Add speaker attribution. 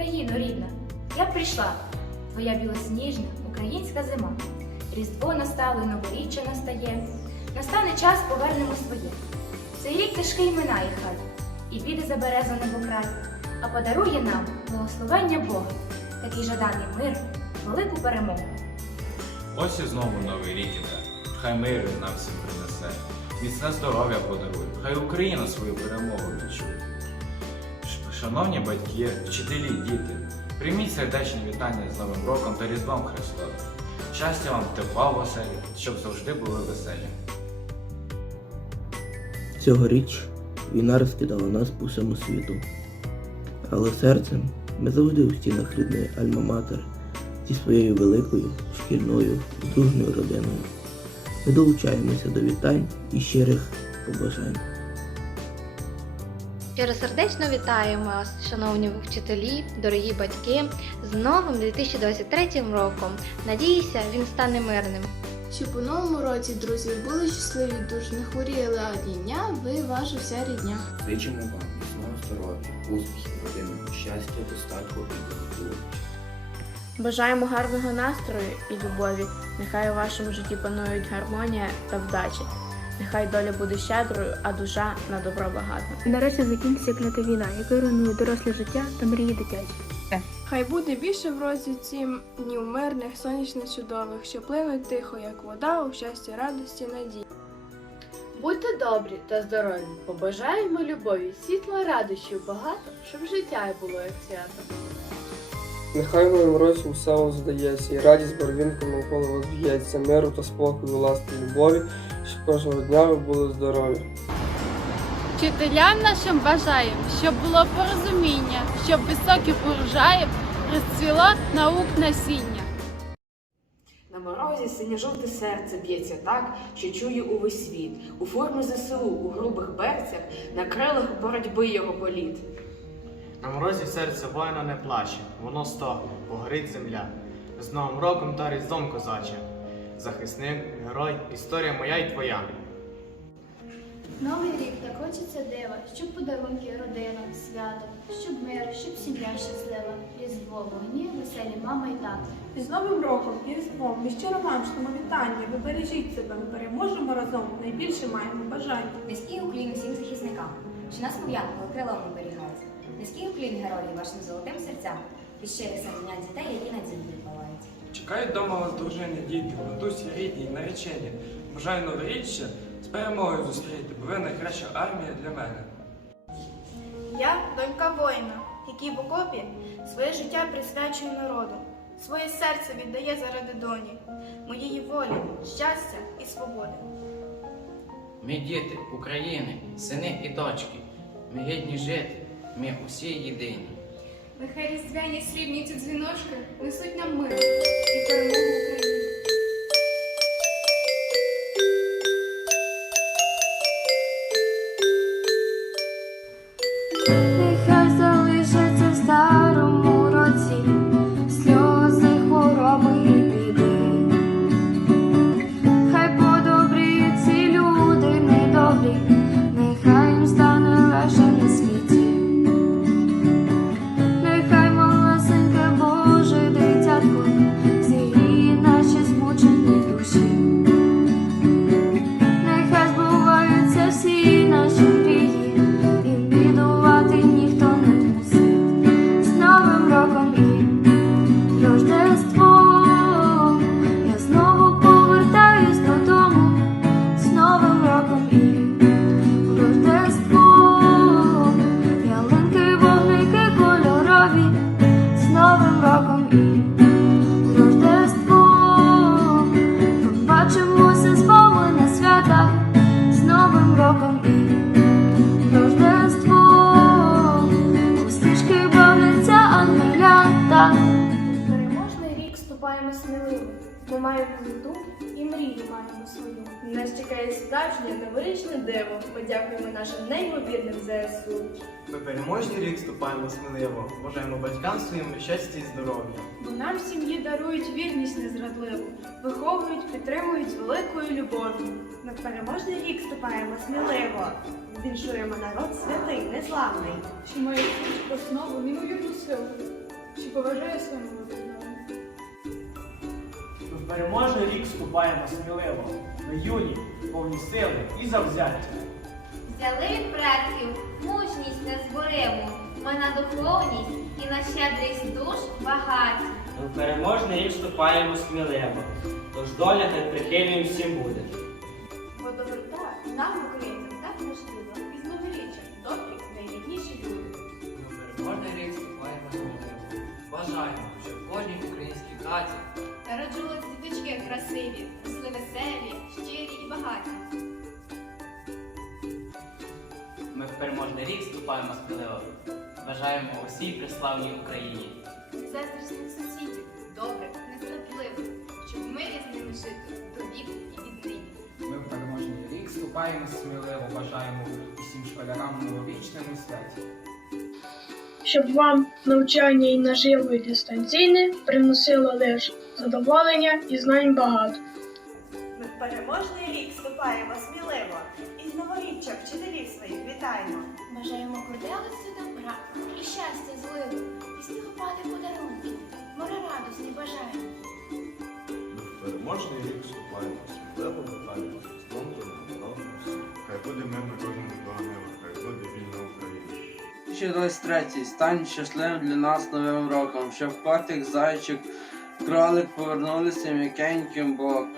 Speaker 1: Україно рідна, я прийшла, твоя білосніжна українська зима. Різдво настало новоріччя настає. Настане час повернемо своє. Цей рік тяжкий минає хай, і піде за березу небокрай, а подарує нам благословення Бога, такий жаданий мир, велику перемогу.
Speaker 2: Ось і знову новий рік іде. Хай мир нам всім принесе. Міцне здоров'я подарує. Хай Україна свою перемогу відчує. Шановні батьки, вчителі, діти, прийміть сердечне вітання з Новим роком та Різдвом Христовим. Щастя вам, тепла в оселі, щоб завжди були веселі.
Speaker 3: Цьогоріч війна розкидала нас по всьому світу. Але серцем ми завжди у стінах рідної Альма-Матер зі своєю великою шкільною дружною родиною. Ми долучаємося до вітань і щирих побажань.
Speaker 4: Щиросердечно вітаємо вас, шановні вчителі, дорогі батьки, з новим 2023 роком. Надіюся, він стане мирним.
Speaker 5: Щоб у новому році друзі були щасливі, дуже не хворіли одні дня, ви ваша вся рідня.
Speaker 6: Зичимо вам міцного здоров'я, успіхів, родинного щастя, достатку і добробуту.
Speaker 7: Бажаємо гарного настрою і любові. Нехай у вашому житті панують гармонія та вдача. Нехай доля буде щедрою, а душа на добро багата.
Speaker 8: Нарешті закінчиться клята війна, яка руйнує доросле життя та мрії дитячі.
Speaker 9: Хай буде більше в сім днів мирних, сонячних, чудових, що плинуть тихо, як вода, у щасті, радості, надії.
Speaker 10: Будьте добрі та здорові, побажаємо любові, світла радощів багато, щоб життя було як свято.
Speaker 11: Нехай в новому році усе вам здається, і радість барвінком навколо вас б'ється, миру та спокою, ласки, любові, щоб кожного дня ви були здорові.
Speaker 12: Вчителям нашим бажаємо, щоб було порозуміння, щоб високих урожаїв розцвіло наук насіння.
Speaker 13: На морозі синє-жовте серце б'ється так, що чує увесь світ. У формі ЗСУ, у грубих берцях, на крилах боротьби його політ.
Speaker 14: На морозі серце воїна не плаче, воно стогне, бо горить земля. З Новим роком та різдвом козаче. Захисник, герой, історія моя і твоя.
Speaker 5: Новий рік так хочеться дива, щоб подарунки родина, свято, щоб мир, щоб сім'я щаслива, різдво, вогні, веселі мама і тато.
Speaker 15: З Новим роком і Різдвом ми щиро вам шлемо вітання. Ви бережіть себе, ми переможемо разом. Найбільше маємо бажання.
Speaker 1: Низький уклін усім захисникам, що нас мов'янкою крилом оберігають. Низький уклін героїв вашим золотим серцям, від щирих сантинят дітей, які надії.
Speaker 11: Чекають дома вас дружини, діти, матусі, рідні, наречені. Бажаю новоріччя з перемогою зустріти, бо ви найкраща армія для мене.
Speaker 9: Я донька воїна, який в окопі своє життя присвячує народу, своє серце віддає заради доні, моєї волі, щастя і свободи.
Speaker 6: Ми діти України, сини і дочки. Ми гідні жити, ми усі єдині.
Speaker 5: Нехай різдвяні срібні ці дзвіночки несуть нам мир і перемогу України.
Speaker 4: Новим роком
Speaker 10: Нас чекає справжнє новорічне диво. Подякуємо нашим неймовірним ЗСУ.
Speaker 14: Ми переможний рік вступаємо сміливо. Бажаємо батькам своїм щастя і здоров'я.
Speaker 9: Бо нам в сім'ї дарують вірність незрадливу, виховують, підтримують великою любов'ю.
Speaker 15: Ми в переможний рік вступаємо сміливо. Віншуємо народ святий, неславний.
Speaker 9: Що має основу неймовірну силу.
Speaker 16: що поважає своєму народу.
Speaker 15: В переможний рік вступаємо сміливо, ми юні, повні сили і завзяття.
Speaker 17: Взяли від предків мужність незборему, ми на духовність і на щедрість душ багаті.
Speaker 13: Ми в переможний рік вступаємо сміливо, тож доля хай прихильним всім буде.
Speaker 9: Бо доброта нам, українцям, так важлива. І з новоріччям добрі найрідніші люди.
Speaker 18: Переможний рік вступаємо сміливо. Бажаємо, щоб в кожній українській хаті
Speaker 10: Народжувались діточки красиві, росли веселі, щирі і багаті.
Speaker 19: Ми в переможний рік вступаємо сміливо. Бажаємо усій преславній Україні.
Speaker 10: Заздрісних сусідів, добрих, несправедливих, щоб мирі з ними жити до віку і віднині.
Speaker 20: Ми в переможний рік вступаємо сміливо, бажаємо усім школярам новорічному святі.
Speaker 21: Щоб вам навчання і наживо і дистанційне приносило лише задоволення і знань багато.
Speaker 22: Ми в переможний рік вступаємо сміливо і з новоріччя вчителів своїх вітаємо.
Speaker 10: Бажаємо корделиці добра і щастя зливи, і снігопади подарунки, море радості бажаємо.
Speaker 23: Переможний рік вступаємо сміливо, вітаємо з народного. Хай буде мир на
Speaker 24: 2023 стань щасливим для нас новим роком, щоб котик, зайчик, кролик повернулися м'якеньким боком.